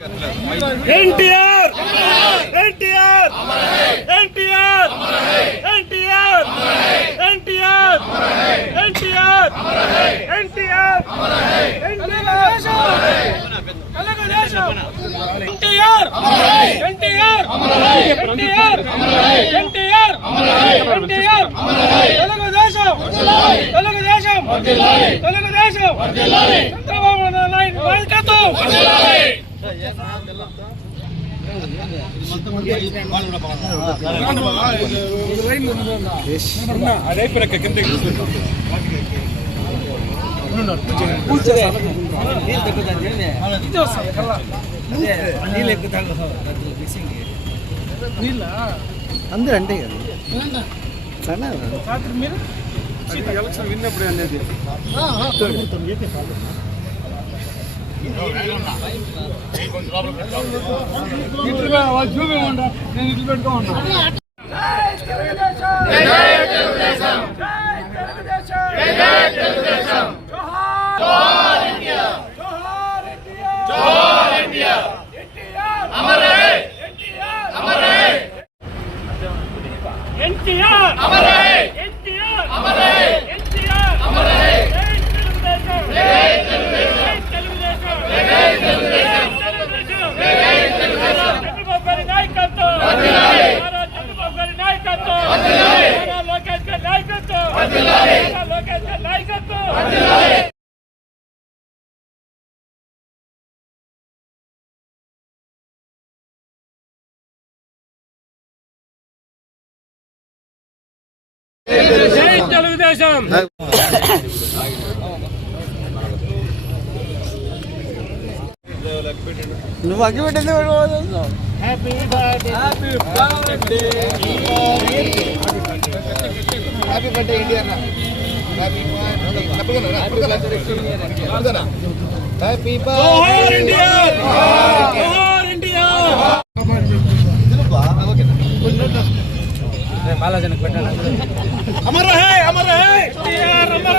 ఎన్టీఆర్ ఎన్టీఆర్ ఎన్టీఆర్ ఎన్టీఆర్ ఎన్టీఆర్ ఎన్టీఆర్ ఎన్టీఆర్ తెలుగుదేశం ఎన్టీఆర్ ఎన్టీఆర్ ఎన్టీఆర్ ఎన్టీఆర్ ఎన్టీఆర్ తెలుగుదేశం తెలుగుదేశం తెలుగుదేశం చంద్రబాబు నాయుడు నాయకత్వం అందరూ అంటే మీరు ఎలక్షన్ విన్నప్పుడు అనేది నేను ఇట్లు పెట్టుకో ఉన్నా ఎన్టీఆర్ ఎన్టీఆర్ ఎన్టీఆర్ చంద్రబాబు గారి నాయకత్వం చంద్రబాబు గారి నాయకత్వం లోకేష్ గారి నాయకత్వం లోకేష్ గారి నాయకత్వం జై తెలుగుదేశం. నువ్వు అగ్గి పెట్టింది happy birthday happy birthday happy birthday India happy జోహార్ ఇండియా జోహార్ ఇండియా अमर है अमर है एनटीआर अमर है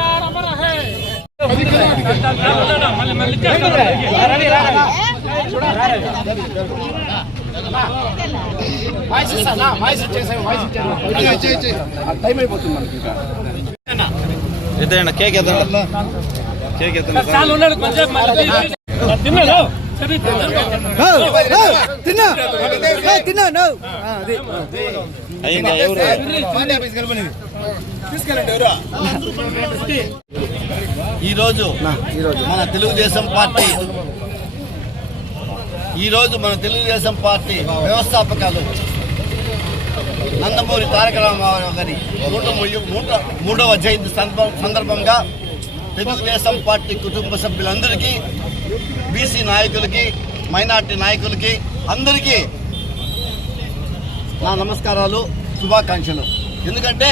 अमर है एनटीआर अमर है కేక్ కేక్ ఈరోజు మన తెలుగుదేశం పార్టీ వ్యవస్థాపకాలు నందమూరి తారక రామారావు గారి 103వ జయంతి సందర్భంగా తెలుగుదేశం పార్టీ కుటుంబ సభ్యులందరికీ, బీసీ నాయకులకి, మైనార్టీ నాయకులకి అందరికీ నా నమస్కారాలు, శుభాకాంక్షలు. ఎందుకంటే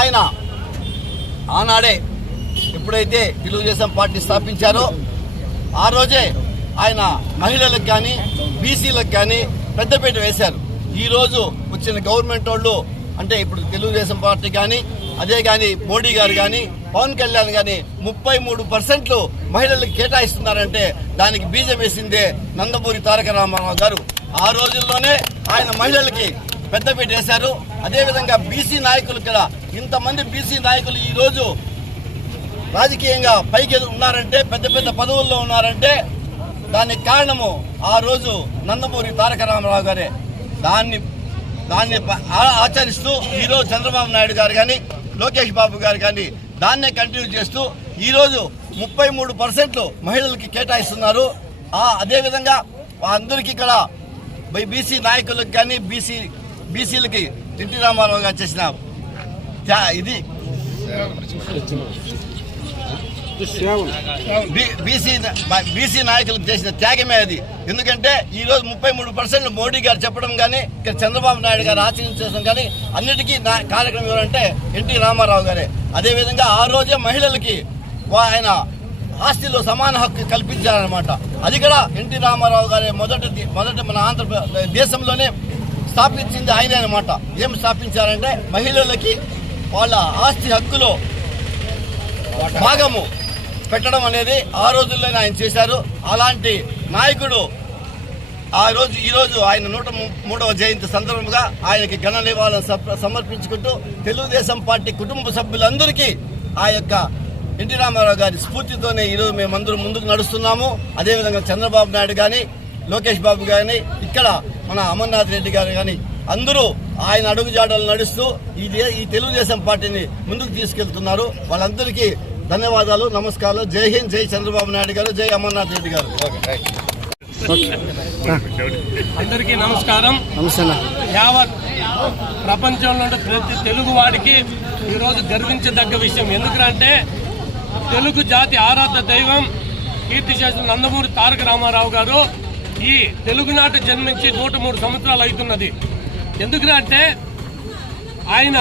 ఆయన ఆనాడే ఎప్పుడైతే తెలుగుదేశం పార్టీ స్థాపించారో ఆ రోజే ఆయన మహిళలకు కానీ బీసీలకు కానీ పెద్దపీట వేశారు. ఈరోజు వచ్చిన గవర్నమెంట్ వాళ్ళు అంటే ఇప్పుడు తెలుగుదేశం పార్టీ కానీ అదే కానీ మోడీ గారు కానీ పవన్ కళ్యాణ్ కానీ 33% మహిళలకు కేటాయిస్తున్నారంటే దానికి బీజం వేసిందే నందమూరి తారక రామారావు గారు. ఆ రోజుల్లోనే ఆయన మహిళలకి పెద్దపీట వేశారు. అదేవిధంగా బీసీ నాయకులు కూడా ఇంతమంది బీసీ నాయకులు ఈరోజు రాజకీయంగా పైకి ఉన్నారంటే, పెద్ద పెద్ద పదవుల్లో ఉన్నారంటే దానికి కారణము ఆ రోజు నందమూరి తారక రామారావు గారే. దాన్ని ఆచరిస్తూ ఈరోజు చంద్రబాబు నాయుడు గారు కానీ లోకేష్ బాబు గారు కానీ దాన్నే కంటిన్యూ చేస్తూ ఈరోజు 33% మహిళలకి కేటాయిస్తున్నారు. అదేవిధంగా అందరికీ ఇక్కడ బీసీ నాయకులకు కానీ బీసీలకి ఎన్టీ రామారావు గారు చేసిన ఇది బీసీ నాయకులకు చేసిన త్యాగమే అది. ఎందుకంటే ఈరోజు 33% మోడీ గారు చెప్పడం కానీ ఇక్కడ చంద్రబాబు నాయుడు గారు ఆచరించడం కానీ అన్నిటికీ కార్యక్రమం ఎవరంటే ఎన్టీ రామారావు గారే. అదేవిధంగా ఆ రోజే మహిళలకి ఆయన ఆస్తిలో సమాన హక్కు కల్పించారనమాట. అది కూడా ఎన్టీ రామారావు గారే మొదట మన ఆంధ్రప్రదేశ్ దేశంలోనే స్థాపించింది ఆయనే అనమాట. ఏం స్థాపించారంటే మహిళలకి వాళ్ళ ఆస్తి హక్కులో భాగము పెట్టడం అనేది ఆ రోజుల్లోనే ఆయన చేశారు. అలాంటి నాయకుడు ఈరోజు ఆయన 103వ జయంతి సందర్భంగా ఆయనకి ఘన నివాళులు సమర్పించుకుంటూ తెలుగుదేశం పార్టీ కుటుంబ సభ్యులందరికీ ఆ యొక్క ఎన్టీ రామారావు గారి స్ఫూర్తితోనే ఈరోజు మేమందరం ముందుకు నడుస్తున్నాము. అదేవిధంగా చంద్రబాబు నాయుడు కానీ, లోకేష్ బాబు కానీ, ఇక్కడ మన అమర్నాథ్ రెడ్డి గారు కానీ అందరూ ఆయన అడుగుజాడలు నడుస్తూ ఈ తెలుగుదేశం పార్టీని ముందుకు తీసుకెళ్తున్నారు. వాళ్ళందరికీ ధన్యవాదాలు, నమస్కారాలు. జై హింద్, జై చంద్రబాబు నాయుడు గారు, జై అమర్నాథ్ రెడ్డి గారు. అందరికీ నమస్కారం. యావత్ ప్రపంచంలో ప్రతి తెలుగు వాడికి ఈరోజు గర్వించదగ్గ విషయం. ఎందుకంటే తెలుగు జాతి ఆరాధ్య దైవం కీర్తిశేషులు నందమూరి తారక రామారావు గారు ఈ తెలుగునాట జన్మించి 103 సంవత్సరాలు అవుతున్నది. ఎందుకంటే ఆయన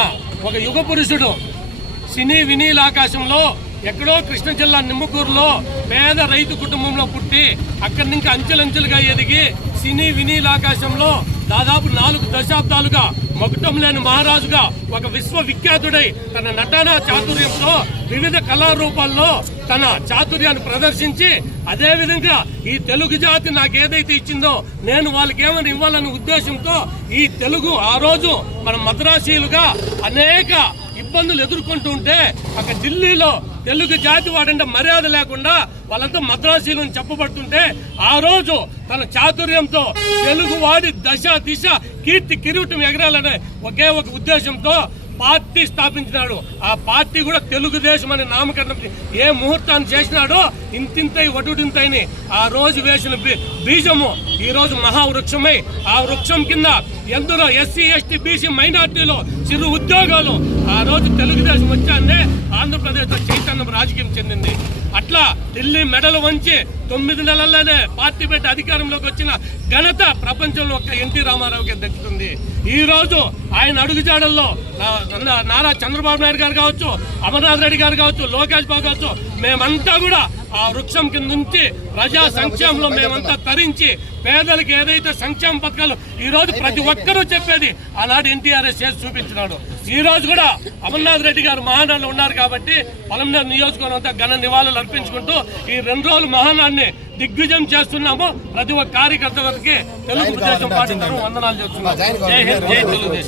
ఒక యుగ పురుషుడు. సినీ వినీల ఆకాశంలో ఎక్కడో కృష్ణ జిల్లా నిమ్మకూరులో పేద రైతు కుటుంబంలో పుట్టి అక్కడి నుంచి అంచెలంచెలుగా ఎదిగి సినీ వినీల ఆకాశంలో దాదాపు 4 దశాబ్దాలుగా మకుటం లేని మహారాజుగా ఒక విశ్వవిఖ్యాతుడై తన నటనా చాతుర్యంతో వివిధ కళారూపాల్లో తన చాతుర్యాన్ని ప్రదర్శించి అదేవిధంగా ఈ తెలుగు జాతి నాకేదైతే ఇచ్చిందో నేను వాళ్ళకి ఏమైనా ఇవ్వాలనే ఉద్దేశంతో ఈ తెలుగు ఆ రోజు మన మద్రాసీలుగా అనేక ఇబ్బందులు ఎదుర్కొంటూ ఉంటే అక్కడ ఢిల్లీలో తెలుగు జాతి వాడంటే మర్యాద లేకుండా వాళ్ళంతా మద్రాసీలను చెప్పబడుతుంటే ఆ రోజు తన చాతుర్యంతో తెలుగు వాడి దశ దిశ కీర్తి కిరీటం ఎగరాలనే ఒకే ఒక ఉద్దేశంతో పార్టీ స్థాపించినాడు. ఆ పార్టీ కూడా తెలుగుదేశం అనే నామకరణం ఏ ముహూర్తాన్ని చేసినాడో ఇంతింతై వటుడింతైని ఆ రోజు వేసిన బీజము ఈ రోజు మహావృక్షమై ఆ వృక్షం కింద ఎందరో ఎస్సీ ఎస్టీ బీసీ మైనార్టీలో చిరు ఉద్యోగాలు ఆ రోజు తెలుగుదేశం వచ్చానే ఆంధ్రప్రదేశ్ లో చైతన్యం రాజకీయం చెందింది. అట్లా ఢిల్లీ మెడలు వంచి 9 నెలల్లోనే పార్టీ పెట్టి అధికారంలోకి వచ్చిన ఘనత ప్రపంచంలో ఒక ఎన్టీ రామారావుకి దక్కుతుంది. ఈ రోజు ఆయన అడుగుజాడల్లో నారా చంద్రబాబు నాయుడు గారు కావచ్చు, అమర్నాథ్ రెడ్డి గారు కావచ్చు, లోకేష్ బాబు కావచ్చు, మేమంతా కూడా ఆ వృక్షం కింద నుంచి ప్రజా సంక్షేమంలో మేమంతా తరించి పేదలకు ఏదైతే సంక్షేమ పథకాలు ఈ రోజు ప్రతి ఒక్కరూ చెప్పేది ఆనాడు ఎన్టీఆర్ చేసి చూపించినాడు. ఈ రోజు కూడా అమర్నాథ్ రెడ్డి గారు మహానాడులో ఉన్నారు కాబట్టి పొలంనేరు నియోజకవర్గం అంతా ఘన నివాళులు అర్పించుకుంటూ ఈ 2 రోజులు మహానాడిని దిగ్విజయం చేస్తున్నాము. ప్రతి ఒక్క కార్యకర్తలకి తెలుగుదేశం పార్టీ వందనాలు చేస్తున్నాం. జై హింద్, జై తెలుగుదేశం.